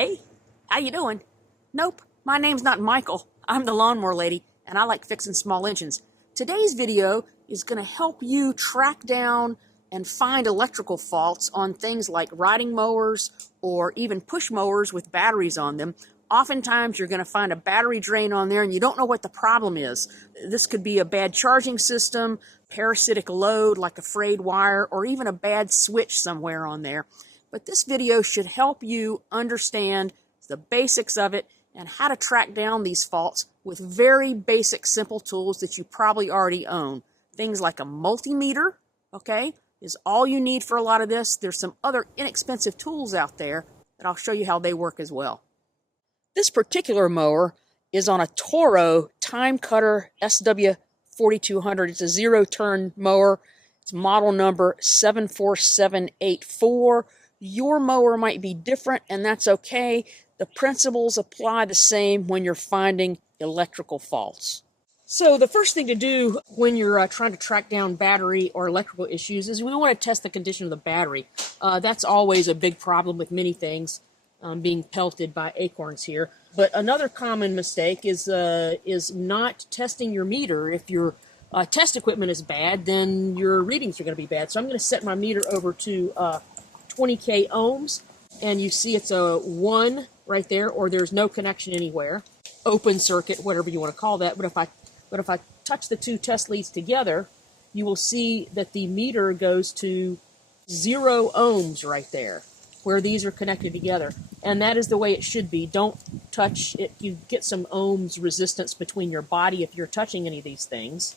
Hey, how you doing? Nope, my name's not Michael. I'm the Lawnmower lady, and I like fixing small engines. Today's video is going to help you track down and find electrical faults on things like riding mowers or even push mowers with batteries on them. Oftentimes you're going to find a battery drain on there and you don't know what the problem is. This could be a bad charging system, parasitic load like a frayed wire, or even a bad switch somewhere on there. But this video should help you understand the basics of it and how to track down these faults with very basic, simple tools that you probably already own. Things like a multimeter, okay, is all you need for a lot of this. There's some other inexpensive tools out there that I'll show you how they work as well. This particular mower is on a Toro Time Cutter SW 4200. It's a zero-turn mower. It's model number 74784. Your mower might be different, and that's okay. The principles apply the same when you're finding electrical faults. So the first thing to do when you're trying to track down battery or electrical issues is we want to test the condition of the battery. That's always a big problem with many things. Being pelted by acorns here. But another common mistake is not testing your meter. If your test equipment is bad, then your readings are going to be bad. So I'm going to set my meter over to 20K ohms, and you see it's a 1 right there, or there's no connection anywhere. Open circuit, whatever you want to call that. But if I touch the two test leads together, you will see that the meter goes to 0 ohms right there, where these are connected together. And that is the way it should be. Don't touch it. You get some ohms resistance between your body if you're touching any of these things.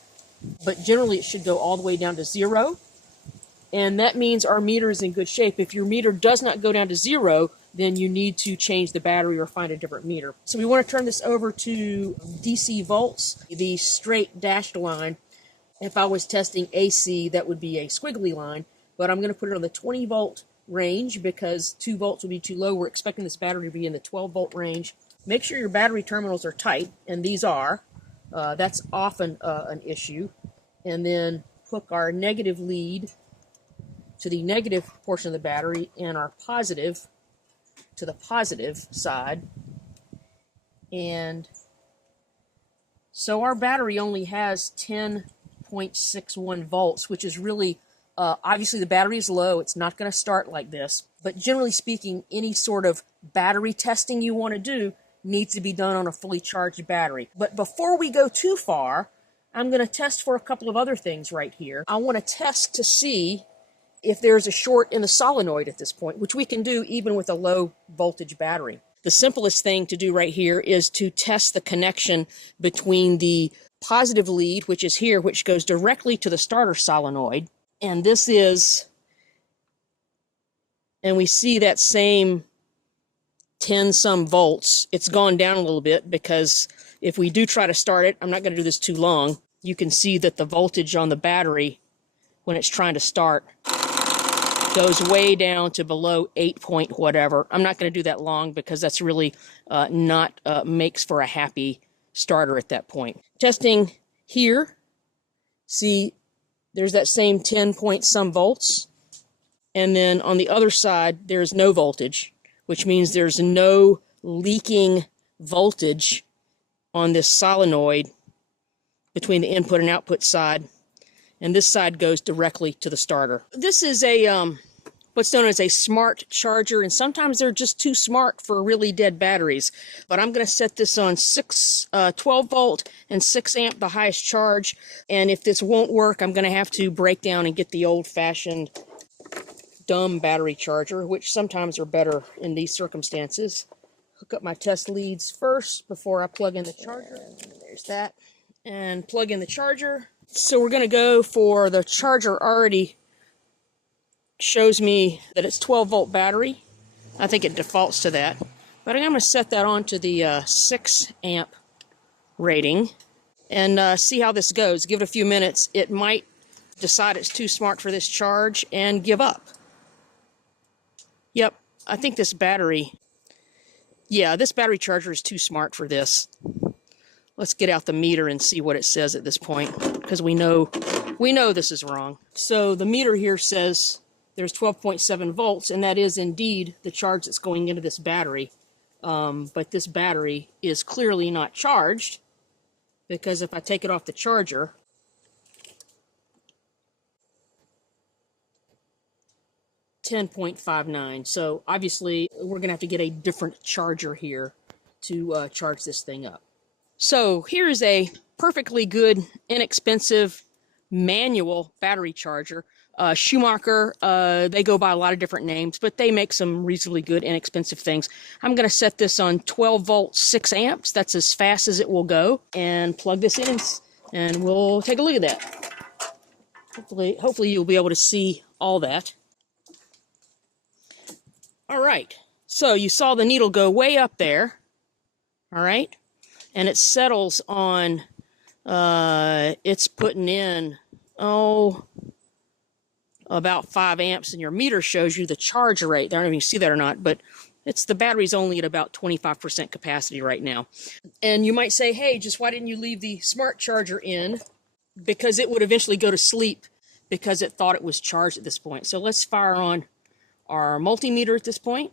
But generally it should go all the way down to 0. And that means our meter is in good shape. If your meter does not go down to 0, then you need to change the battery or find a different meter. So we want to turn this over to DC volts, the straight dashed line. If I was testing AC, that would be a squiggly line. But I'm going to put it on the 20 volt range because 2 volts will be too low. We're expecting this battery to be in the 12 volt range. Make sure your battery terminals are tight, and these are. That's often an issue. And then hook our negative lead to the negative portion of the battery and our positive to the positive side. And so our battery only has 10.61 volts, which is really obviously the battery is low. It's not going to start like this. But generally speaking, any sort of battery testing you want to do needs to be done on a fully charged battery. But before we go too far, I'm going to test for a couple of other things right here. I want to test to see if there's a short in the solenoid at this point, which we can do even with a low voltage battery. The simplest thing to do right here is to test the connection between the positive lead, which is here, which goes directly to the starter solenoid. And this is, and we see that same 10-some volts. It's gone down a little bit because if we do try to start it, I'm not going to do this too long, you can see that the voltage on the battery when it's trying to start goes way down to below 8 point whatever. I'm not going to do that long because that's really not makes for a happy starter at that point. Testing here, see there's that same 10 point some volts. And then on the other side, there's no voltage, which means there's no leaking voltage on this solenoid between the input and output side. And this side goes directly to the starter. This is a what's known as a smart charger, and sometimes they're just too smart for really dead batteries. But I'm going to set this on 12 volt and 6 amp, the highest charge. And if this won't work, I'm going to have to break down and get the old-fashioned dumb battery charger, which sometimes are better in these circumstances. Hook up my test leads first before I plug in the charger. There's that. And plug in the charger. So we're going to go for the charger already shows me that it's 12 volt battery. I think it defaults to that. But I'm going to set that on to the 6 amp rating and see how this goes. Give it a few minutes. It might decide it's too smart for this charge and give up. Yep, I think this battery, this battery charger is too smart for this. Let's get out the meter and see what it says at this point, because we know this is wrong. So the meter here says there's 12.7 volts, and that is indeed the charge that's going into this battery. but this battery is clearly not charged, because if I take it off the charger, $10.59. So obviously we're gonna have to get a different charger here to charge this thing up. So here's a perfectly good, inexpensive manual battery charger. Schumacher, they go by a lot of different names, but they make some reasonably good, inexpensive things. I'm going to set this on 12 volts, 6 amps. That's as fast as it will go. And plug this in, and we'll take a look at that. Hopefully you'll be able to see all that. All right, so you saw the needle go way up there. All right, and it settles on, it's putting in, about 5 amps, and your meter shows you the charge rate. I don't know if you see that or not, but the battery's only at about 25% capacity right now. And you might say, hey, just why didn't you leave the smart charger in? Because it would eventually go to sleep because it thought it was charged at this point. So let's fire on our multimeter at this point,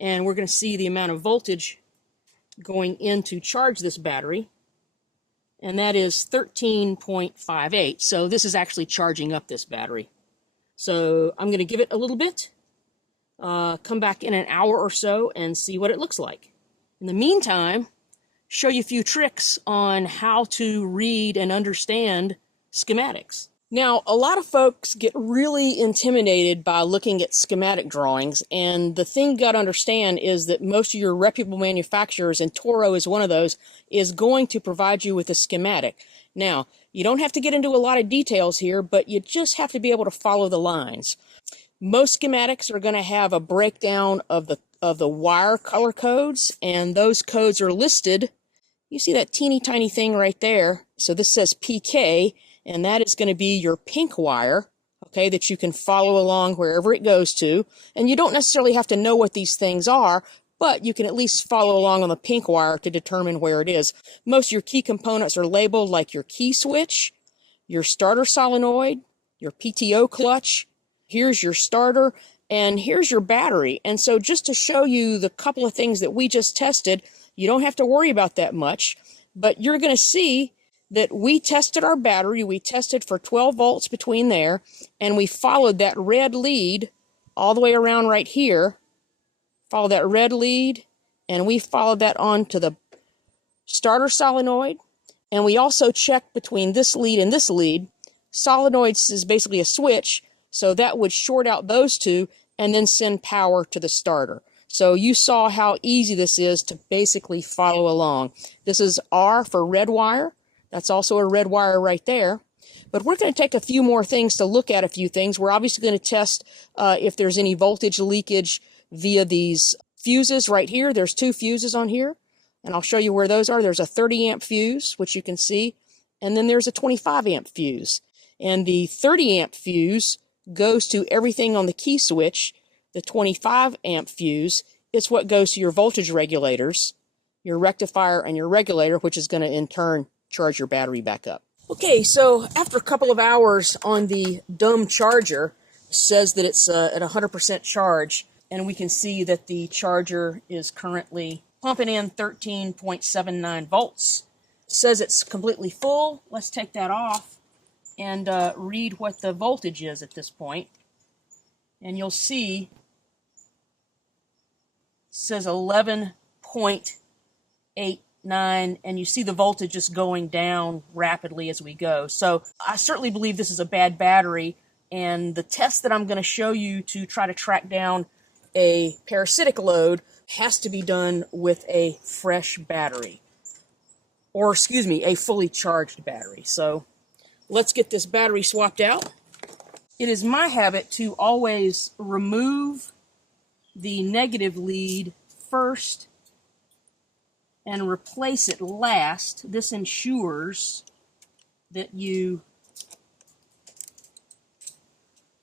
and we're going to see the amount of voltage going in to charge this battery, and that is 13.58. So this is actually charging up this battery. So I'm going to give it a little bit, come back in an hour or so and see what it looks like. In the meantime, show you a few tricks on how to read and understand schematics. Now, a lot of folks get really intimidated by looking at schematic drawings, and the thing you got to understand is that most of your reputable manufacturers, and Toro is one of those, is going to provide you with a schematic. Now, you don't have to get into a lot of details here, but you just have to be able to follow the lines. Most schematics are going to have a breakdown of the wire color codes, and those codes are listed. You see that teeny tiny thing right there? So this says PK, and that is going to be your pink wire, okay, that you can follow along wherever it goes to. And you don't necessarily have to know what these things are, but you can at least follow along on the pink wire to determine where it is. Most of your key components are labeled, like your key switch, your starter solenoid, your PTO clutch. Here's your starter, and here's your battery. And so just to show you the couple of things that we just tested, you don't have to worry about that much, but you're going to see that we tested our battery. We tested for 12 volts between there, and we followed that red lead all the way around right here. Follow that red lead, and we followed that on to the starter solenoid, and we also checked between this lead and this lead. Solenoids is basically a switch, so that would short out those two and then send power to the starter. So you saw how easy this is to basically follow along. This is R for red wire. That's also a red wire right there. But we're going to take a few more things to look at a few things. We're obviously going to test if there's any voltage leakage via these fuses right here. There's 2 fuses on here, and I'll show you where those are. There's a 30 amp fuse, which you can see, and then there's a 25 amp fuse. And the 30 amp fuse goes to everything on the key switch. The 25 amp fuse is what goes to your voltage regulators, your rectifier, and your regulator, which is going to in turn charge your battery back up. Okay, so after a couple of hours on the dumb charger, it says that it's at 100% charge, and we can see that the charger is currently pumping in 13.79 volts. It says it's completely full. Let's take that off and read what the voltage is at this point. And you'll see it says 11.89, and you see the voltage just going down rapidly as we go. So I certainly believe this is a bad battery, and the test that I'm going to show you to try to track down a parasitic load has to be done with a fresh battery, or excuse me, a fully charged battery. So let's get this battery swapped out. It is my habit to always remove the negative lead first and replace it last. This ensures that you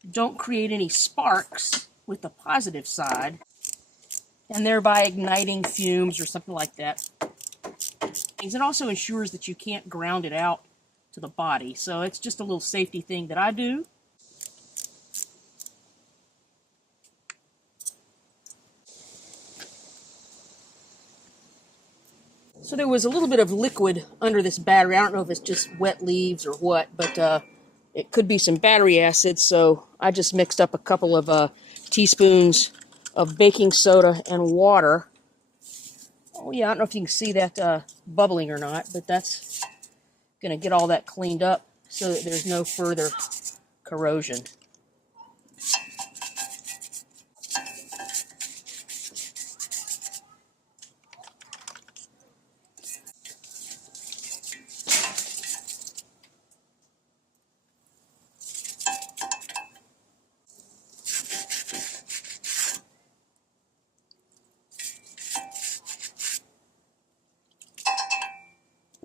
don't create any sparks with the positive side, and thereby igniting fumes or something like that. It also ensures that you can't ground it out to the body. So it's just a little safety thing that I do. So there was a little bit of liquid under this battery. I don't know if it's just wet leaves or what, but it could be some battery acid. So I just mixed up a couple of teaspoons of baking soda and water. Oh yeah, I don't know if you can see that bubbling or not, but that's going to get all that cleaned up so that there's no further corrosion.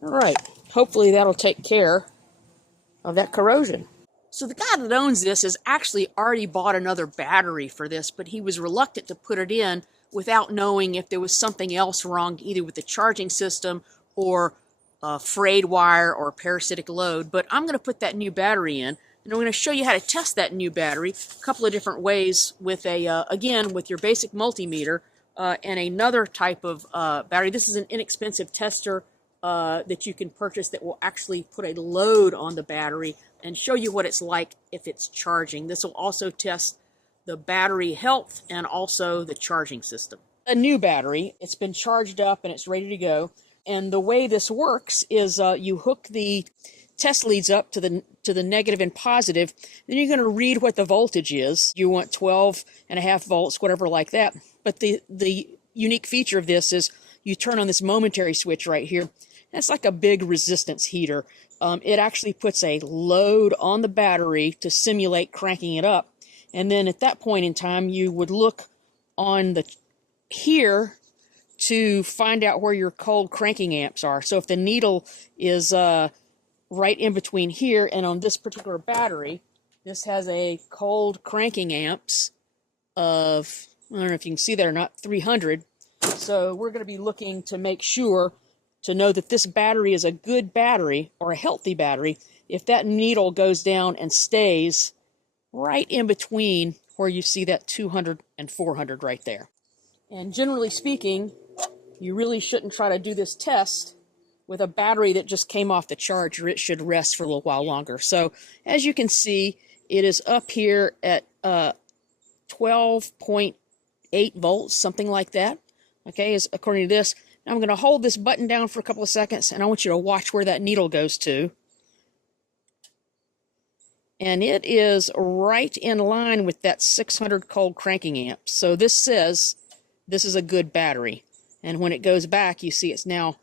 All right, hopefully that'll take care of that corrosion. So the guy that owns this has actually already bought another battery for this, but he was reluctant to put it in without knowing if there was something else wrong, either with the charging system or frayed wire or parasitic load. But I'm going to put that new battery in, and I'm going to show you how to test that new battery a couple of different ways with again, with your basic multimeter and another type of battery. This is an inexpensive tester that you can purchase that will actually put a load on the battery and show you what it's like if it's charging. This will also test the battery health and also the charging system. A new battery, it's been charged up and it's ready to go. And the way this works is you hook the test leads up to the negative and positive. Then you're going to read what the voltage is. You want 12.5 volts, whatever like that. But the unique feature of this is you turn on this momentary switch right here. That's like a big resistance heater. It actually puts a load on the battery to simulate cranking it up. And then at that point in time, you would look on here to find out where your cold cranking amps are. So if the needle is right in between here and on this particular battery, this has a cold cranking amps of, I don't know if you can see that or not, 300. So we're going to be looking to make sure to know that this battery is a good battery or a healthy battery if that needle goes down and stays right in between where you see that 200 and 400 right there. And generally speaking, you really shouldn't try to do this test with a battery that just came off the charger. It should rest for a little while longer. So as you can see, it is up here at 12.8 volts, something like that. Okay, is according to this. Now I'm going to hold this button down for a couple of seconds, and I want you to watch where that needle goes to. And it is right in line with that 600 cold cranking amps. So this says this is a good battery. And when it goes back, you see it's now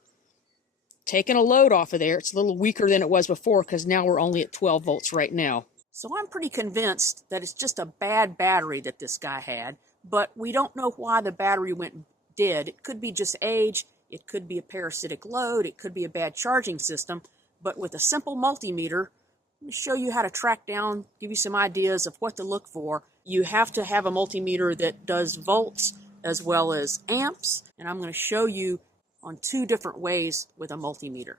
taking a load off of there. It's a little weaker than it was before because now we're only at 12 volts right now. So I'm pretty convinced that it's just a bad battery that this guy had, but we don't know why the battery went dead. It could be just age, it could be a parasitic load, it could be a bad charging system, but with a simple multimeter, I'm going to show you how to track down, give you some ideas of what to look for. You have to have a multimeter that does volts as well as amps, and I'm going to show you on two different ways with a multimeter.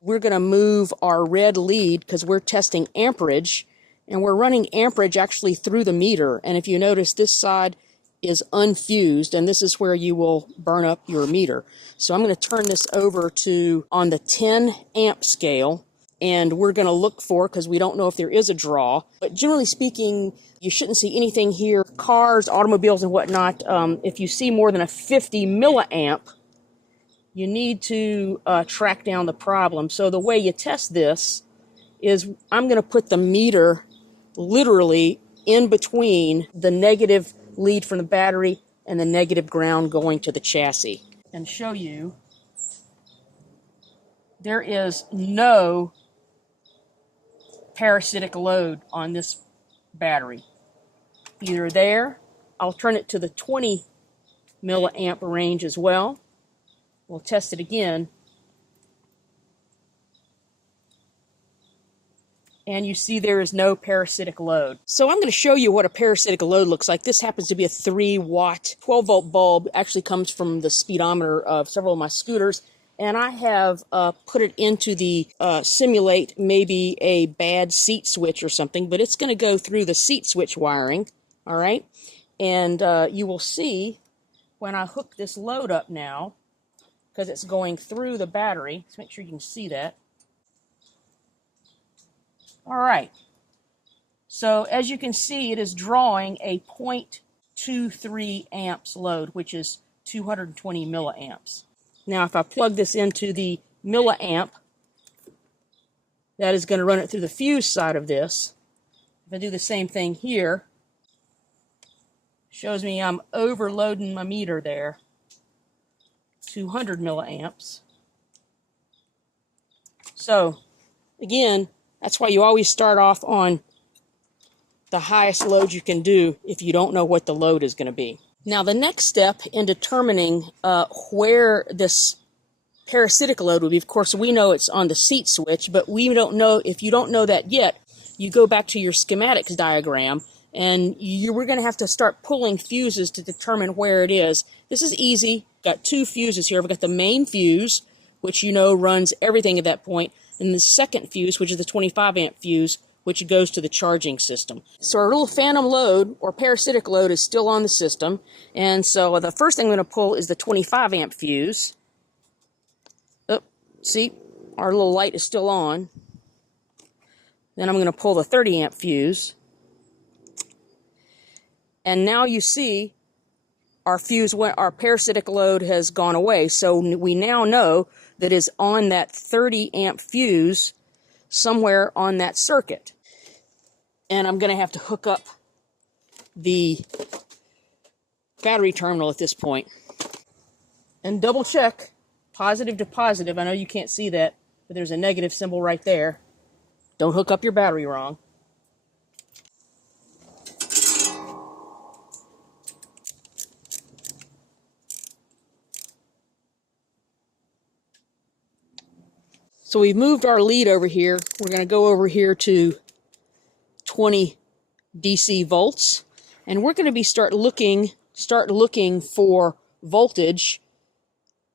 We're going to move our red lead because we're testing amperage, and we're running amperage actually through the meter. And if you notice, this side is unfused, and this is where you will burn up your meter. So I'm going to turn this over to on the 10 amp scale, and we're going to look for, because we don't know if there is a draw, but generally speaking, you shouldn't see anything here. Cars, automobiles, and whatnot, if you see more than a 50 milliamp, you need to track down the problem. So the way you test this is I'm going to put the meter literally in between the negative lead from the battery and the negative ground going to the chassis, and show you there is no parasitic load on this battery. Either there, I'll turn it to the 20 milliamp range as well. We'll test it again. And you see there is no parasitic load. So I'm going to show you what a parasitic load looks like. This happens to be a 3-watt, 12-volt bulb. It actually comes from the speedometer of several of my scooters. and I have put it into the simulate maybe a bad seat switch or something, but it's going to go through the seat switch wiring, all right? And you will see when I hook this load up now, because it's going through the battery. Let's make sure you can see that. All right. So as you can see, it is drawing a 0.23 amps load, which is 220 milliamps. Now, if I plug this into the milliamp, that is going to run it through the fuse side of this. If I do the same thing here, shows me I'm overloading my meter there. 200 milliamps. So, again, that's why you always start off on the highest load you can do if you don't know what the load is going to be. Now, the next step in determining where this parasitic load would be, of course, we know it's on the seat switch, but we don't know, if you don't know that yet, you go back to your schematics diagram, and we're going to have to start pulling fuses to determine where it is. This is easy. Got two fuses here. We've got the main fuse, which you know runs everything at that point, and the second fuse, which is the 25 amp fuse, which goes to the charging system. So our little phantom load, or parasitic load, is still on the system. And so the first thing I'm going to pull is the 25 amp fuse. Oh, see, our little light is still on. Then I'm going to pull the 30 amp fuse. And now you see our parasitic load has gone away. So we now know that it's on that 30 amp fuse somewhere on that circuit. And I'm going to have to hook up the battery terminal at this point. And double check, positive to positive. I know you can't see that, but there's a negative symbol right there. Don't hook up your battery wrong. So we've moved our lead over here. We're going to go over here to 20 DC volts, and we're going to start looking for voltage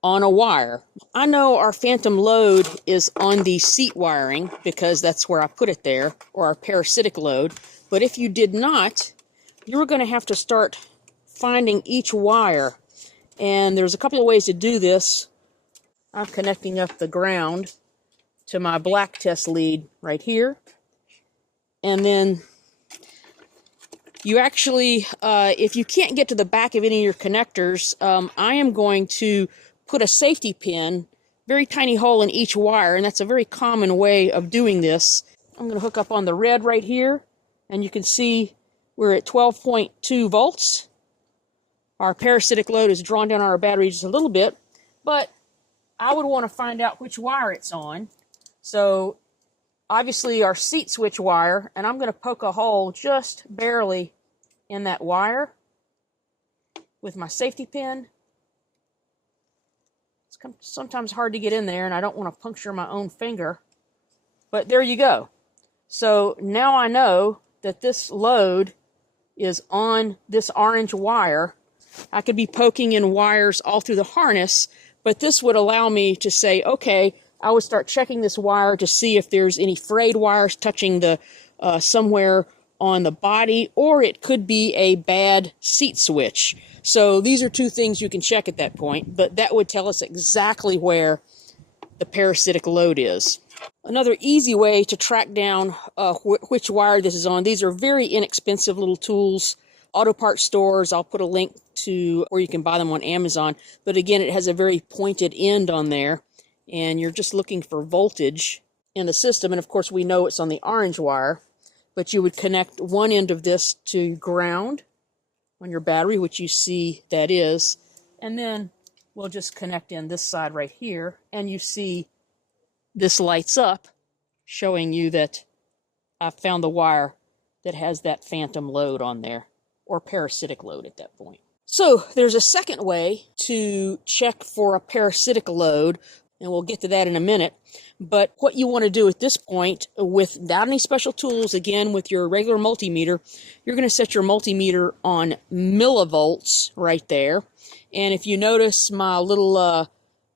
on a wire. I know our phantom load is on the seat wiring because that's where I put it there, or our parasitic load. But if you did not, you're going to have to start finding each wire. And there's a couple of ways to do this. I'm connecting up the ground to my black test lead right here. And then you actually, if you can't get to the back of any of your connectors, I am going to put a safety pin, very tiny hole in each wire, and that's a very common way of doing this. I'm going to hook up on the red right here, and you can see we're at 12.2 volts. Our parasitic load is drawn down on our battery just a little bit, but I would want to find out which wire it's on. So obviously our seat switch wire, and I'm going to poke a hole just barely in that wire with my safety pin. It's sometimes hard to get in there, and I don't want to puncture my own finger, but there you go. So now I know that this load is on this orange wire. I could be poking in wires all through the harness, but this would allow me to say, okay, I would start checking this wire to see if there's any frayed wires touching the somewhere on the body, or it could be a bad seat switch. So these are two things you can check at that point, but that would tell us exactly where the parasitic load is. Another easy way to track down which wire this is on, these are very inexpensive little tools. Auto parts stores, I'll put a link to where you can buy them on Amazon, but again, it has a very pointed end on there. And you're just looking for voltage in the system. And of course, we know it's on the orange wire, but you would connect one end of this to ground on your battery, which you see that is. And then we'll just connect in this side right here. And you see this lights up, showing you that I've found the wire that has that phantom load on there, or parasitic load at that point. So there's a second way to check for a parasitic load, and we'll get to that in a minute. But what you want to do at this point, without any special tools, again, with your regular multimeter, you're going to set your multimeter on millivolts right there. And if you notice my little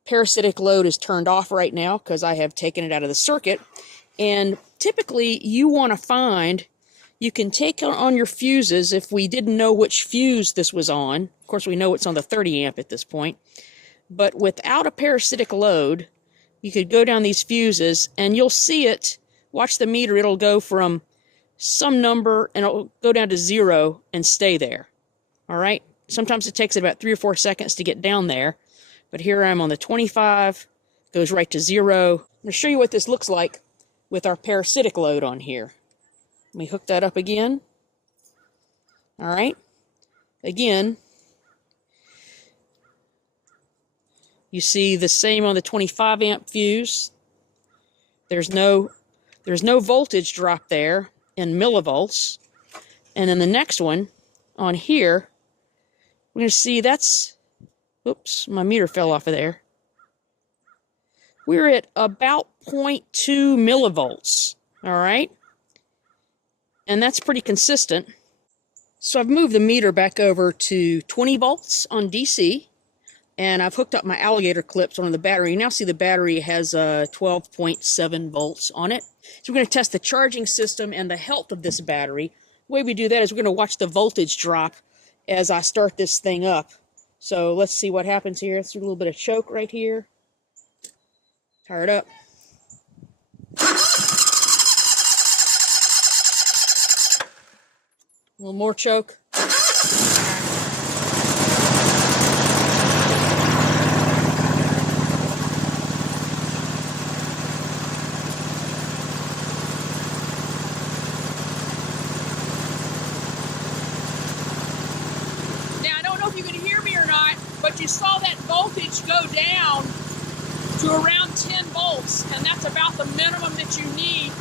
parasitic load is turned off right now because I have taken it out of the circuit. And typically you want to find, you can take on your fuses if we didn't know which fuse this was on. Of course, we know it's on the 30 amp at this point. But without a parasitic load, you could go down these fuses and you'll see it. Watch the meter. It'll go from some number and it'll go down to 0 and stay there. All right. Sometimes it takes about 3 or 4 seconds to get down there. But here I'm on the 25, goes right to 0. I'm going to show you what this looks like with our parasitic load on here. Let me hook that up again. All right. Again, you see the same on the 25 amp fuse. There's no voltage drop there in millivolts. And then the next one on here, we're going to see that's, oops, my meter fell off of there. We're at about 0.2 millivolts, all right? And that's pretty consistent. So I've moved the meter back over to 20 volts on DC, and I've hooked up my alligator clips on the battery. You now see the battery has 12.7 volts on it. So we're going to test the charging system and the health of this battery. The way we do that is we're going to watch the voltage drop as I start this thing up. So let's see what happens here. Let's do a little bit of choke right here. Tire it up. A little more choke. But you saw that voltage go down to around 10 volts, and that's about the minimum that you need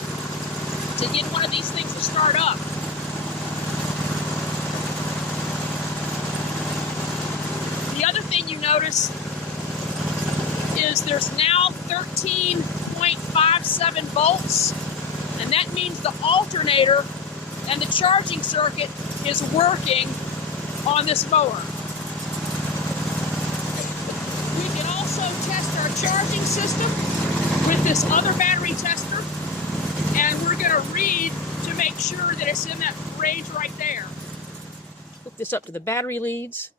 to get one of these things to start up. The other thing you notice is there's now 13.57 volts, and that means the alternator and the charging circuit is working on this mower. Test our charging system with this other battery tester, and we're going to read to make sure that it's in that range right there. Hook this up to the battery leads.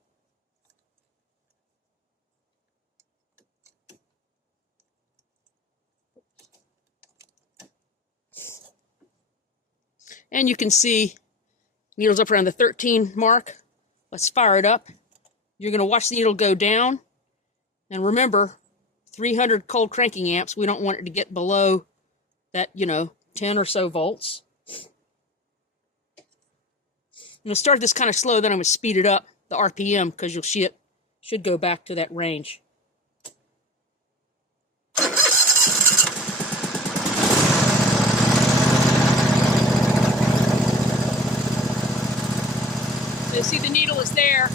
And you can see needle's up around the 13 mark. Let's fire it up. You're going to watch the needle go down. And remember, 300 cold cranking amps, we don't want it to get below that, 10 or so volts. I'm going to start this kind of slow, then I'm going to speed it up, the RPM, because you'll see it should go back to that range. So you see the needle is there.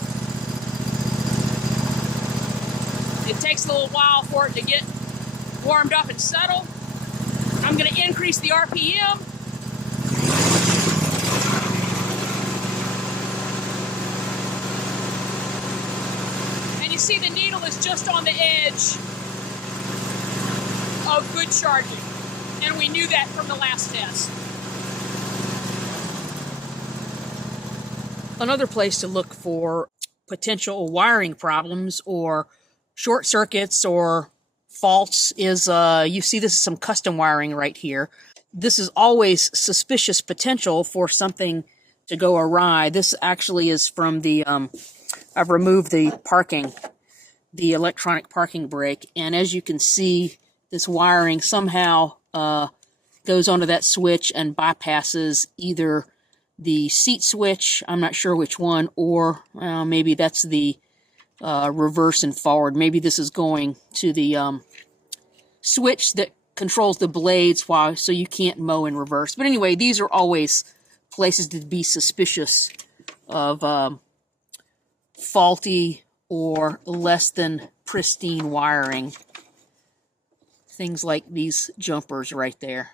It takes a little while for it to get warmed up and settle. I'm going to increase the RPM. And you see the needle is just on the edge of good charging. And we knew that from the last test. Another place to look for potential wiring problems or short circuits or faults is, you see this is some custom wiring right here. This is always suspicious potential for something to go awry. This actually is from the, I've removed the electronic parking brake, and as you can see, this wiring somehow goes onto that switch and bypasses either the seat switch, I'm not sure which one, or maybe that's the reverse and forward. Maybe this is going to the switch that controls the blades so you can't mow in reverse. But anyway, these are always places to be suspicious of faulty or less than pristine wiring. Things like these jumpers right there.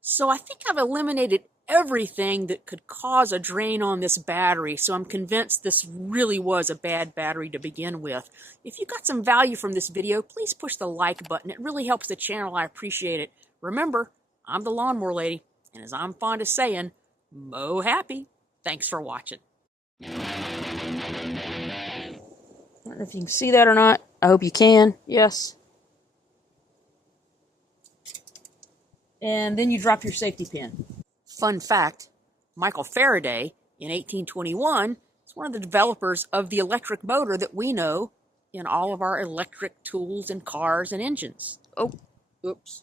So I think I've eliminated everything that could cause a drain on this battery, so I'm convinced this really was a bad battery to begin with. If you got some value from this video, please push the like button. It really helps the channel. I appreciate it. Remember, I'm the Lawnmower Lady, and as I'm fond of saying, mow happy. Thanks for watching. I don't know if you can see that or not. I hope you can. Yes. And then you drop your safety pin. Fun fact, Michael Faraday in 1821 is one of the developers of the electric motor that we know in all of our electric tools and cars and engines. Oh, oops.